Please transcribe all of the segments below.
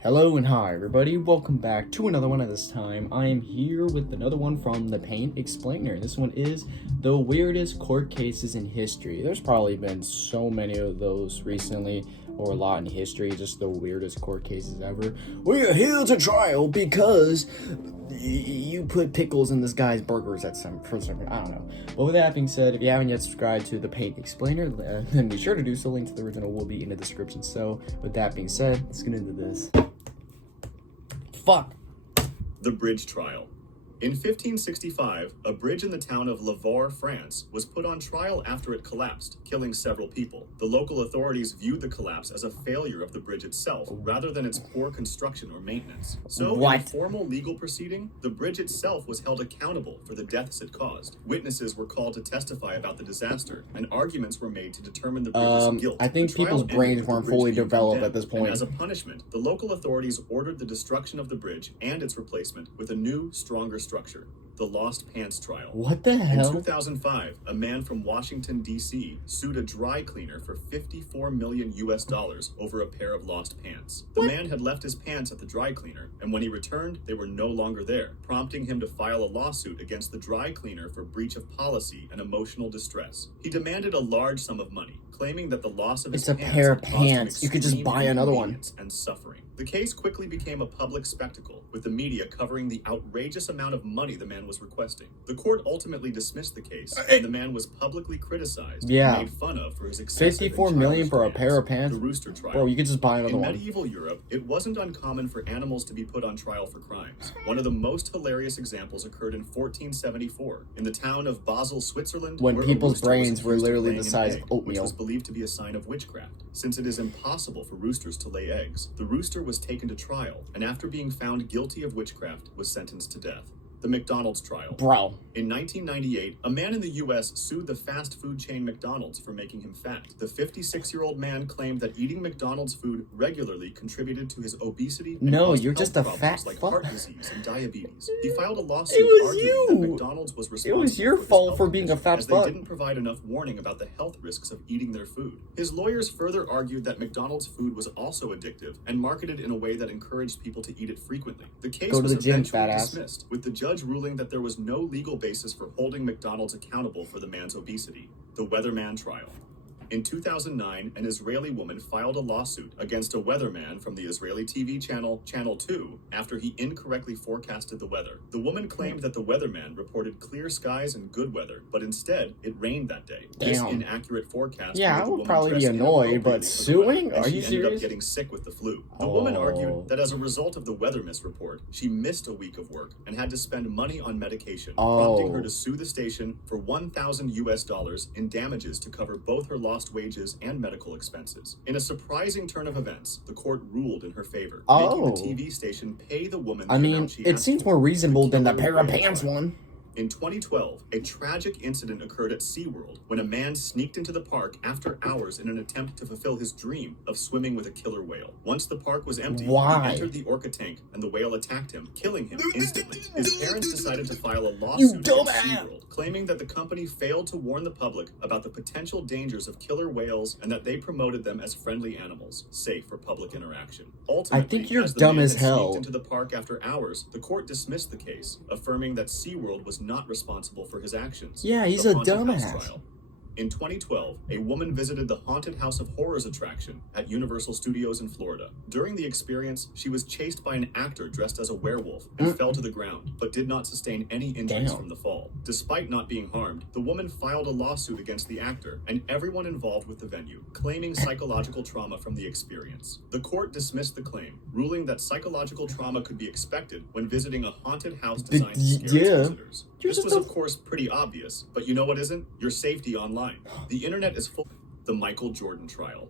Hello and hi everybody, welcome back to another one. At this time I am here with another one from the Paint Explainer. This one is the weirdest court cases in history. There's probably been so many of those recently, or a lot in history, just the weirdest court cases ever. We're here to trial because you put pickles in this guy's burgers at some, I don't know. But with that being said, if you haven't yet subscribed to the Paint Explainer, then be sure to do so. Link to the original will be in the description. So with that being said, let's get into this. Fuck. The Bridge Trial. In 1565, a bridge in the town of Lavore, France, was put on trial after it collapsed, killing several people. The local authorities viewed the collapse as a failure of the bridge itself, rather than its poor construction or maintenance. So, in a formal legal proceeding, the bridge itself was held accountable for the deaths it caused. Witnesses were called to testify about the disaster, and arguments were made to determine the bridge's guilt. I think people's brains weren't fully developed at this point. And as a punishment, the local authorities ordered the destruction of the bridge and its replacement with a new, stronger structure. The Lost Pants Trial. What the hell? In 2005, a man from Washington, D.C. sued a dry cleaner for $54 million over a pair of lost pants. The man had left his pants at the dry cleaner, and when he returned, they were no longer there, prompting him to file a lawsuit against the dry cleaner for breach of policy and emotional distress. He demanded a large sum of money, claiming that the loss of his pants It's a pair of pants. You could just buy another one. And suffering. The case quickly became a public spectacle, with the media covering the outrageous amount of money the man was requesting. The court ultimately dismissed the case, and the man was publicly criticized and made fun of for his excessive $54 million for a pair of pants? The Rooster Trial. Bro, you could just buy another one. In medieval Europe, it wasn't uncommon for animals to be put on trial for crimes. One of the most hilarious examples occurred in 1474, in the town of Basel, Switzerland, when people's brains were literally the an size egg, of oatmeal. which was believed to be a sign of witchcraft. Since it is impossible for roosters to lay eggs, the rooster was taken to trial, and after being found guilty of witchcraft, was sentenced to death. The McDonald's Trial. Bro. In 1998, a man in the U.S. sued the fast food chain McDonald's for making him fat. The 56-year-old man claimed that eating McDonald's food regularly contributed to his obesity and caused you're health just a problems fat like fuck. heart disease and diabetes. He filed a lawsuit arguing that McDonald's was responsible. It was your for his fault health for being a condition, fat as fuck. They didn't provide enough warning about the health risks of eating their food. His lawyers further argued that McDonald's food was also addictive and marketed in a way that encouraged people to eat it frequently. The case was eventually dismissed, with the judge ruling that there was no legal basis for holding McDonald's accountable for the man's obesity. The Weatherman Trial. In 2009, an Israeli woman filed a lawsuit against a weatherman from the Israeli TV channel Channel 2 after he incorrectly forecasted the weather. The woman claimed that the weatherman reported clear skies and good weather, but instead, it rained that day. This inaccurate forecast I would probably be annoyed, but suing? Are you serious? She ended up getting sick with the flu. The woman argued that as a result of the weather misreport, she missed a week of work and had to spend money on medication, prompting her to sue the station for $1,000 in damages to cover both her lost wages and medical expenses. In a surprising turn of events, the court ruled in her favor, making the TV station pay the woman the amount she it seems more reasonable than the pair of pants one. In 2012, a tragic incident occurred at SeaWorld when a man sneaked into the park after hours in an attempt to fulfill his dream of swimming with a killer whale. Once the park was empty, he entered the orca tank and the whale attacked him, killing him instantly. His parents decided to file a lawsuit against SeaWorld, claiming that the company failed to warn the public about the potential dangers of killer whales and that they promoted them as friendly animals, safe for public interaction. Ultimately, I think you're as the dumb man as had hell. sneaked into the park after hours, the court dismissed the case, affirming that SeaWorld was not responsible for his actions. Yeah, he's The a Haunted House dumbass. Trial. In 2012, a woman visited the Haunted House of Horrors attraction at Universal Studios in Florida. During the experience, she was chased by an actor dressed as a werewolf and fell to the ground, but did not sustain any injuries from the fall. Despite not being harmed, the woman filed a lawsuit against the actor and everyone involved with the venue, claiming psychological trauma from the experience. The court dismissed the claim, ruling that psychological trauma could be expected when visiting a haunted house designed to scare its visitors. This was, of course, pretty obvious, but you know what isn't? Your safety online. The internet is full. The Michael Jordan Trial.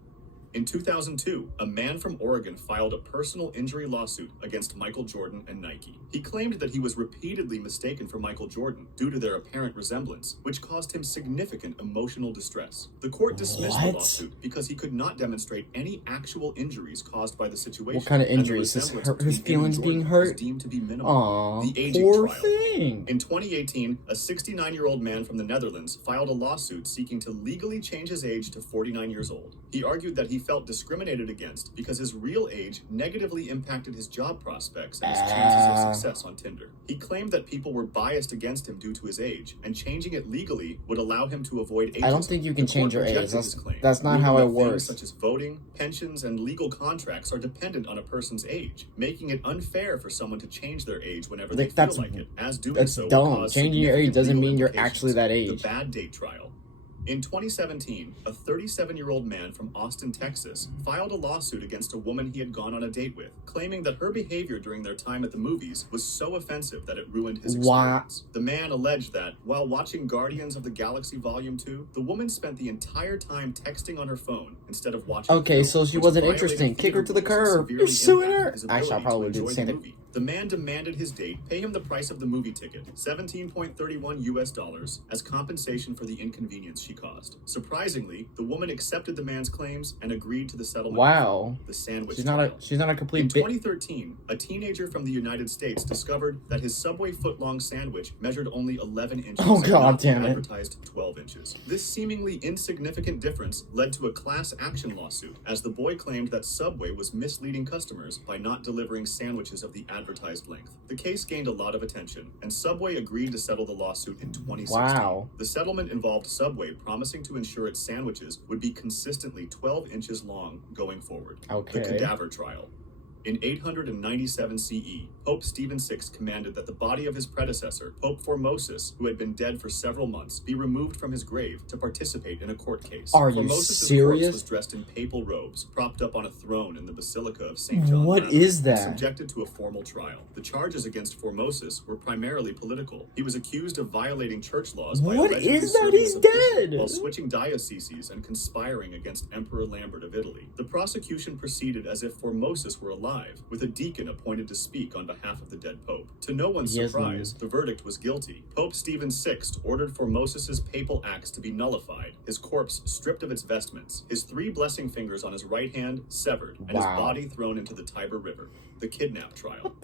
In 2002, a man from Oregon filed a personal injury lawsuit against Michael Jordan and Nike. He claimed that he was repeatedly mistaken for Michael Jordan due to their apparent resemblance, which caused him significant emotional distress. The court dismissed the lawsuit because he could not demonstrate any actual injuries caused by the situation. What kind of injuries? His feelings being hurt? Deemed to be minimal. The aging poor trial. thing. In 2018, a 69-year-old man from the Netherlands filed a lawsuit seeking to legally change his age to 49 years old. He argued that he felt discriminated against because his real age negatively impacted his job prospects and his chances of success on Tinder. He claimed that people were biased against him due to his age, and changing it legally would allow him to avoid ageism. I don't think you can change your age. That's not ruling how that it things works. Such as voting, pensions, and legal contracts are dependent on a person's age, making it unfair for someone to change their age whenever they feel like it. As doing so would dumb. cause Changing your age significant doesn't legal mean you're implications. actually that age. The bad date trial. In 2017, a 37-year-old man from Austin, Texas, filed a lawsuit against a woman he had gone on a date with, claiming that her behavior during their time at the movies was so offensive that it ruined his experience. The man alleged that, while watching Guardians of the Galaxy Volume 2, the woman spent the entire time texting on her phone instead of watching the film, so she which wasn't violated interesting. Kick her to the theater rules and curb. You're severely suing her. impacted his Actually, I ability probably to would do the enjoy same the thing. movie. The man demanded his date pay him the price of the movie ticket, $17.31 as compensation for the inconvenience she caused. Surprisingly, the woman accepted the man's claims and agreed to the settlement. Wow. The sandwich She's trial. not a In complete 2013, a teenager from the United States discovered that his Subway footlong sandwich measured only 11 inches. Oh, God not the damn it. advertised 12 inches. This seemingly insignificant difference led to a class action lawsuit, as the boy claimed that Subway was misleading customers by not delivering sandwiches of the advertised length. The case gained a lot of attention, and Subway agreed to settle the lawsuit in 2016. Wow. The settlement involved Subway promising to ensure its sandwiches would be consistently 12 inches long going forward. Okay. The cadaver trial. In 897 CE, Pope Stephen VI commanded that the body of his predecessor, Pope Formosus, who had been dead for several months, be removed from his grave to participate in a court case. Are you Formosus's serious? corpse was dressed in papal robes, propped up on a throne in the Basilica of St. John. What Lateran, is that? and subjected to a formal trial. The charges against Formosus were primarily political. He was accused of violating church laws by What allegedly is that? serving He's as a bishop dead. while switching dioceses and conspiring against Emperor Lambert of Italy. The prosecution proceeded as if Formosus were alive, with a deacon appointed to speak on behalf of the dead pope. To no one's Yes, surprise, the verdict was guilty. Pope Stephen VI ordered Formosus's papal acts to be nullified, his corpse stripped of its vestments, his 3 blessing fingers on his right hand severed, and his Wow. body thrown into the Tiber River. The kidnap trial.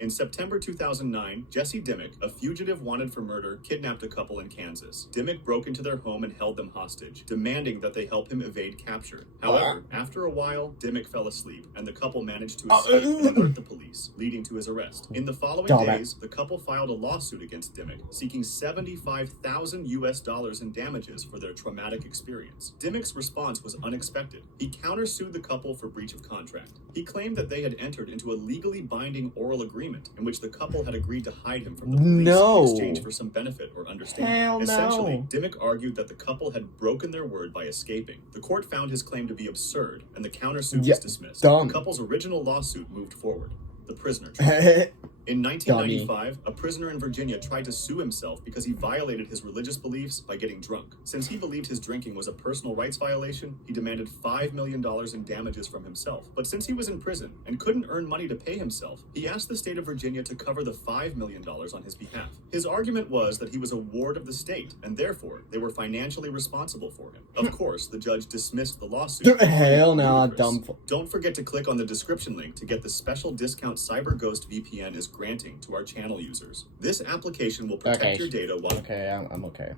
In September 2009, Jesse Dimmick, a fugitive wanted for murder, kidnapped a couple in Kansas. Dimmick broke into their home and held them hostage, demanding that they help him evade capture. However, after a while, Dimmick fell asleep, and the couple managed to escape and alert the police, leading to his arrest. In the following days, the couple filed a lawsuit against Dimmick, seeking $75,000 in damages for their traumatic experience. Dimmick's response was unexpected. He countersued the couple for breach of contract. He claimed that they had entered into a legally binding oral agreement in which the couple had agreed to hide him from the police in exchange for some benefit or understanding. Hell no. Essentially, Dimmick argued that the couple had broken their word by escaping. The court found his claim to be absurd, and the countersuit was dismissed. Dumb. The couple's original lawsuit moved forward. The prisoner trial. In 1995, a prisoner in Virginia tried to sue himself because he violated his religious beliefs by getting drunk. Since he believed his drinking was a personal rights violation, he demanded $5 million in damages from himself. But since he was in prison and couldn't earn money to pay himself, he asked the state of Virginia to cover the $5 million on his behalf. His argument was that he was a ward of the state, and therefore they were financially responsible for him. Of course, the judge dismissed the lawsuit. Hell no, Ludicrous. dumb. Don't forget to click on the description link to get the special discount CyberGhost VPN is granting to our channel users. This application will protect your data while... Okay, I'm okay.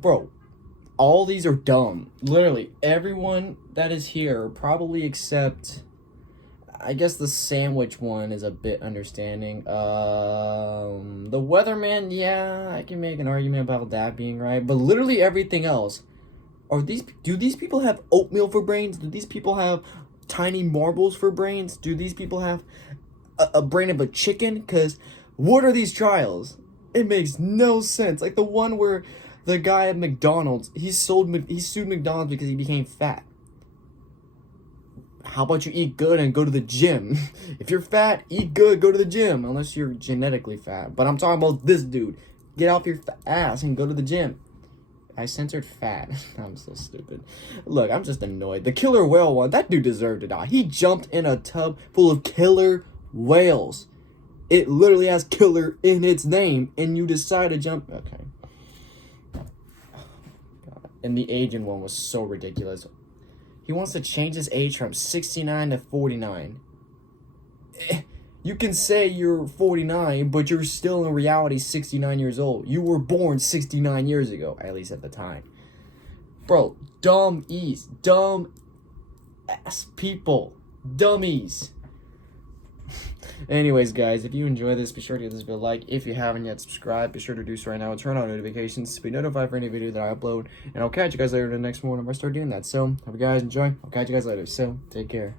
Bro, all these are dumb. Literally, everyone that is here, probably except... I guess the sandwich one is a bit understanding. The weatherman, yeah, I can make an argument about that being right. But literally everything else... Do these people have oatmeal for brains? Do these people have tiny marbles for brains? Do these people have a brain of a chicken? Because what are these trials? It makes no sense. Like the one where the guy at McDonald's, he sued McDonald's because he became fat. How about you eat good and go to the gym? If you're fat, eat good, go to the gym. Unless you're genetically fat. But I'm talking about this dude. Get off your ass and go to the gym. I censored fat. I'm so stupid. Look, I'm just annoyed. The killer whale one, that dude deserved to die. He jumped in a tub full of killer whales. It literally has killer in its name, and you decide to jump. Okay. God. And the Asian one was so ridiculous. He wants to change his age from 69 to 49. You can say you're 49, but you're still in reality 69 years old. You were born 69 years ago, at least at the time. Bro, dumb East. Dumb ass people. Dummies. Anyways, guys, if you enjoy this, be sure to give this video a like. If you haven't yet, subscribe. Be sure to do so right now and turn on notifications to be notified for any video that I upload. And I'll catch you guys later in the next one if I start doing that. So, hope you guys enjoy. I'll catch you guys later. So, take care.